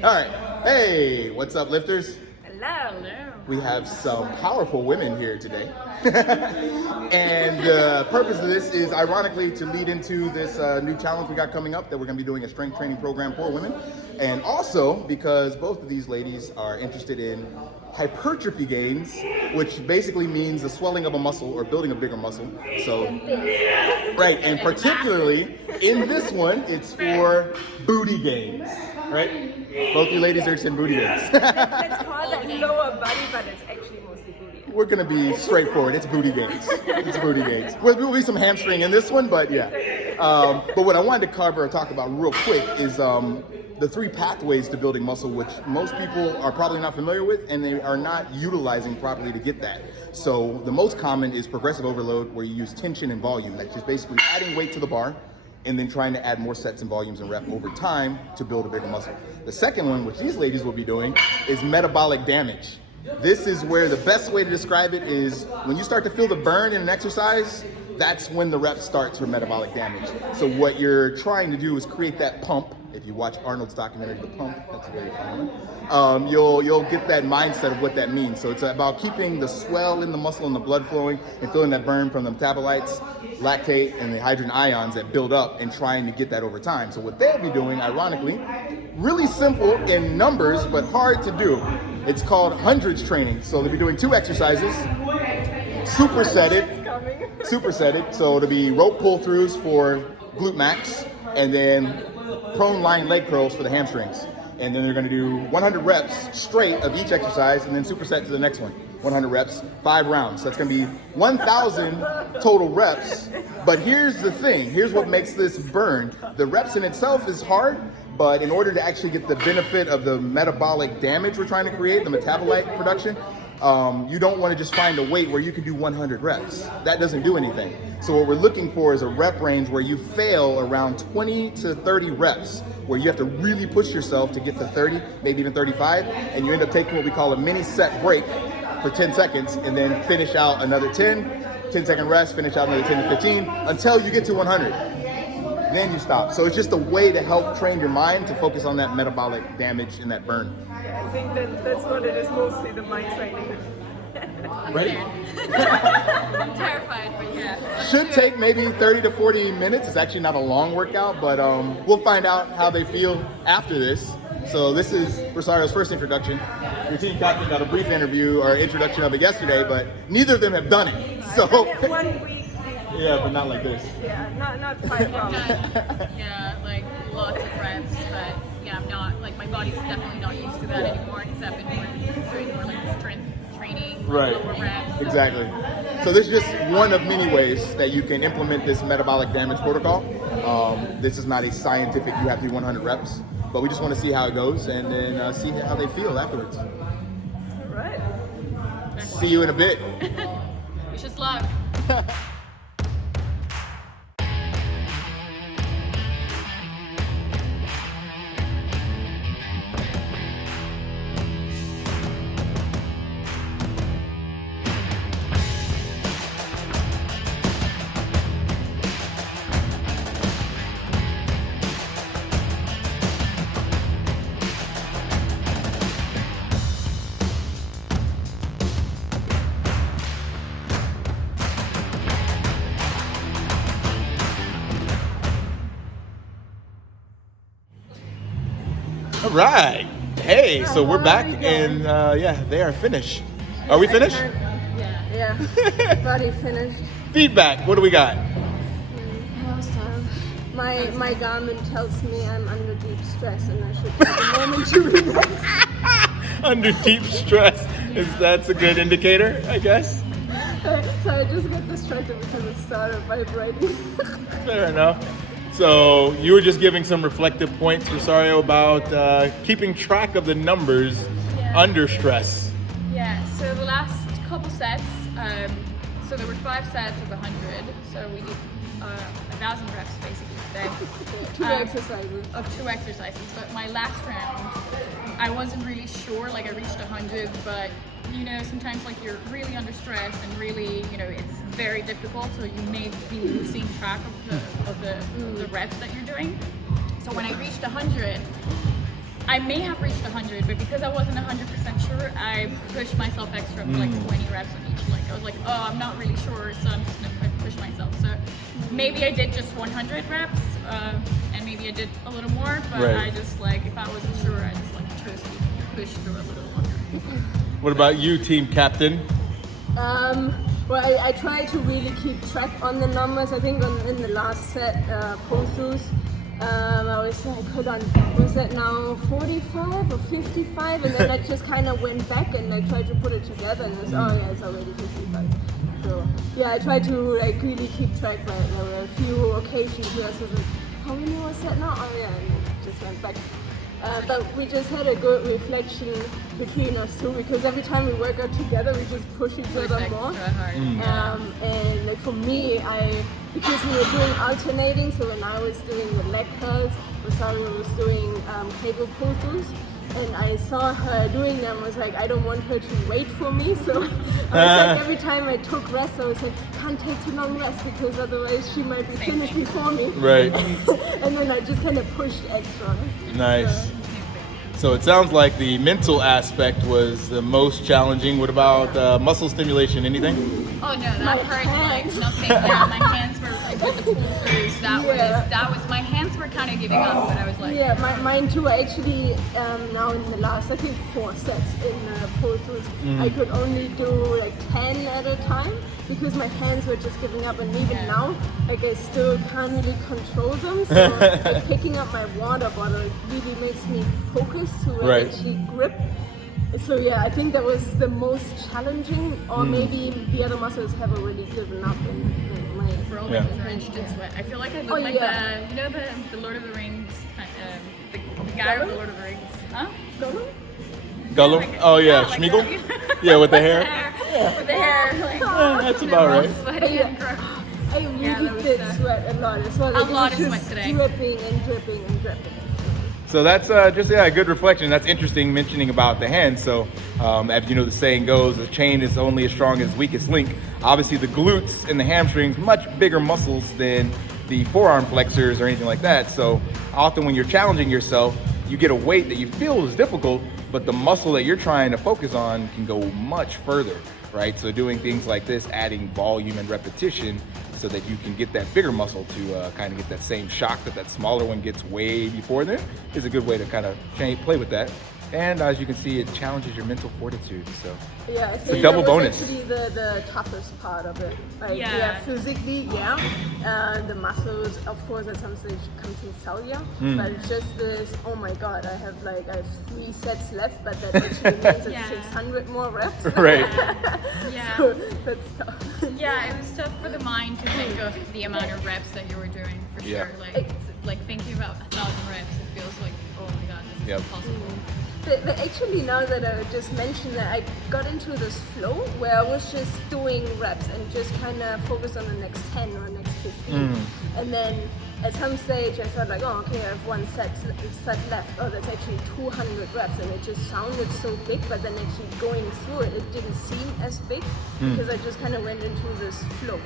All right. Hey, what's up, lifters? Hello. We have some powerful women here today. And the purpose of this is ironically to lead into this new challenge we got coming up that we're going to be doing a strength training program for women. And also because both of these ladies are interested in hypertrophy gains, which basically means the swelling of a muscle or building a bigger muscle. So, right, and particularly in this one, it's for booty gains, right? Both you ladies are interested in booty gains. Let's call that lower body, but it's actually mostly booty. We're gonna be straightforward. It's booty gains. It's booty gains. Will be some hamstring in this one, but yeah. But what I wanted to cover or talk about real quick is the three pathways to building muscle, which most people are probably not familiar with, and they are not utilizing properly to get that. So the most common is progressive overload, where you use tension and volume. That's just basically adding weight to the bar and then trying to add more sets and volumes and rep over time to build a bigger muscle. The second one, which these ladies will be doing, is metabolic damage. This is where the best way to describe it is when you start to feel the burn in an exercise, that's when the rep starts for metabolic damage. So what you're trying to do is create that pump. If you watch Arnold's documentary, The Pump, that's a very fun one. You'll get that mindset of what that means. So it's about keeping the swell in the muscle and the blood flowing and feeling that burn from the metabolites, lactate, and the hydrogen ions that build up and trying to get that over time. So what they'll be doing, ironically, really simple in numbers, but hard to do. It's called hundreds training. So they'll be doing 2 exercises, supersetted. So it'll be rope pull-throughs for glute max, and then prone lying leg curls for the hamstrings. And then they're gonna do 100 reps straight of each exercise, and then superset to the next one. 100 reps, 5 rounds. So that's gonna be 1,000 total reps. But here's the thing, here's what makes this burn. The reps in itself is hard, but in order to actually get the benefit of the metabolic damage we're trying to create, the metabolite production, you don't want to just find a weight where you can do 100 reps. That doesn't do anything. So what we're looking for is a rep range where you fail around 20 to 30 reps, where you have to really push yourself to get to 30, maybe even 35, and you end up taking what we call a mini set break for 10 seconds, and then finish out another 10-second rest, finish out another 10 to 15, until you get to 100. Then you stop. So it's just a way to help train your mind to focus on that metabolic damage and that burn. Yeah, I think that's what it is, mostly the mind training. Ready? I'm terrified, but yeah. Should take maybe 30 to 40 minutes. It's actually not a long workout, but we'll find out how they feel after this. So this is Rosario's first introduction. Your team captain got a brief interview or introduction of it yesterday, but neither of them have done it. So I did it 1 week. yeah, but not like this. Yeah, not 5 rounds. Yeah, like lots of reps, but yeah, I'm not, like my body's definitely not used to that anymore, because I've been doing more like strength training, like lower reps. Exactly. So this is just one of many ways that you can implement this metabolic damage protocol. This is not a scientific, you have to do 100 reps, but we just want to see how it goes and then see how they feel afterwards. All right. See you in a bit. Wish us luck. All right. Hey, so we're back and yeah, they are finished. Are we finished? Yeah. Yeah, body finished. Feedback, what do we got? My Garmin tells me I'm under deep stress and I should take a moment to relax. Under deep stress. That's a good indicator, I guess. So I just got distracted because it started vibrating. Fair enough. So you were just giving some reflective points, Rosario, about keeping track of the numbers under stress. Yeah, so the last couple sets, so there were 5 sets of 100, so we did 1,000 reps basically today. 2 exercises. Of 2 exercises, but my last round, I wasn't really sure, like I reached 100, but you know, sometimes like you're really under stress and really, you know, it's very difficult, so you may be losing track of the reps that you're doing. So when I reached 100, I may have reached 100, but because I wasn't 100% sure, I pushed myself extra for like 20 reps on each leg. I was like, oh, I'm not really sure, so I'm just gonna push myself. So maybe I did just 100 reps, and maybe I did a little more, but I just like, if I wasn't sure, I just like chose to push through a little longer. What about you, team captain? Well, I try to really keep track on the numbers. I think in the last set, pull-throughs, I was like, hold on, was that now 45 or 55? And then I just kind of went back and I tried to put it together and it was, oh yeah, it's already 55. So yeah, I try to like really keep track, but there were a few occasions where I was like, how many was that now? Oh yeah, and I just went back. But we just had a good reflection between us two, because every time we work out together, we just push each other more. And like for me, because we were doing alternating, so when I was doing the leg curls, Rosario was doing cable pull-throughs, and I saw her doing them. I was like, I don't want her to wait for me, so I was like, every time I took rest, I was like, can't take too long rest because otherwise she might be finished before me. Right. And then I just kind of pushed extra. Nice. So it sounds like the mental aspect was the most challenging. What about muscle stimulation? Anything? Oh no, that hurt like nothing. Yeah, my hands were like with the pull-throughs. That was my hands were kind of giving up, but I was like. Yeah, mine too. I actually now in the last, I think 4 sets in pull-throughs, I could only do like 10 at a time because my hands were just giving up, and even now, like I still can't really control them. So like, picking up my water bottle really makes me focus to actually grip. So yeah, I think that was the most challenging, or maybe the other muscles have already given up in my drenched in sweat. I feel like I look like the Lord of the Rings, the guy with the Lord of the Rings. Huh? Gollum? Like, oh yeah, like Schmeagol? Yeah, with the hair. With the hair, like, that's about right. Sweaty and gross. I really did sweat a lot as well. A lot of sweat today. Dripping and dripping and dripping. So that's just a good reflection. That's interesting mentioning about the hands. So as you know, the saying goes, the chain is only as strong as its weakest link. Obviously the glutes and the hamstrings, much bigger muscles than the forearm flexors or anything like that. So often when you're challenging yourself, you get a weight that you feel is difficult, but the muscle that you're trying to focus on can go much further, right? So doing things like this, adding volume and repetition so that you can get that bigger muscle to kind of get that same shock that smaller one gets way before then is a good way to kind of play with that. And as you can see, it challenges your mental fortitude. So yeah, I it's think a double that was bonus. Actually, the toughest part of it. Like, physically, the muscles, of course, at some stage come to failure. But it's just this. Oh my God, I have 3 sets left, but that actually means it's 600 more reps. Right. So that's tough. Yeah, it was tough for the mind to think of the amount of reps that you were doing for sure. Like thinking about 1,000 reps, it feels like, oh my God, this is impossible. But actually, now that I just mentioned that, I got into this flow where I was just doing reps and just kind of focus on the next 10 or next 15. And then at some stage I felt like, oh, okay, I have 1 set left. Oh, that's actually 200 reps. And it just sounded so big, but then actually going through it, it didn't seem as big because I just kind of went into this flow.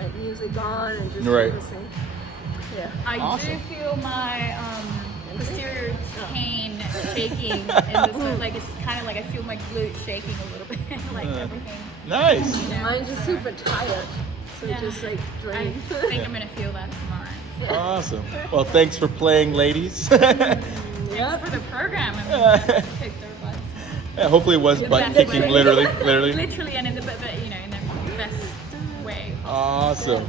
Like music on and just focusing. Yeah. I do feel my posterior chain shaking, and this like it's kind of like I feel my glute shaking a little bit, like everything. Nice. You know, Mine's just super tired, so just like I drained. think I'm gonna feel that tomorrow. Awesome. Well, thanks for playing, ladies. Thanks for the program. I mean, kicked their butts. Yeah, hopefully it was butt kicking, literally. Literally, and in the in the best way. Awesome.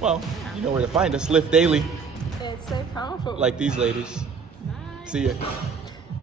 Well, you know where to find us. Lift daily, It's so powerful. like these ladies. Bye. See ya.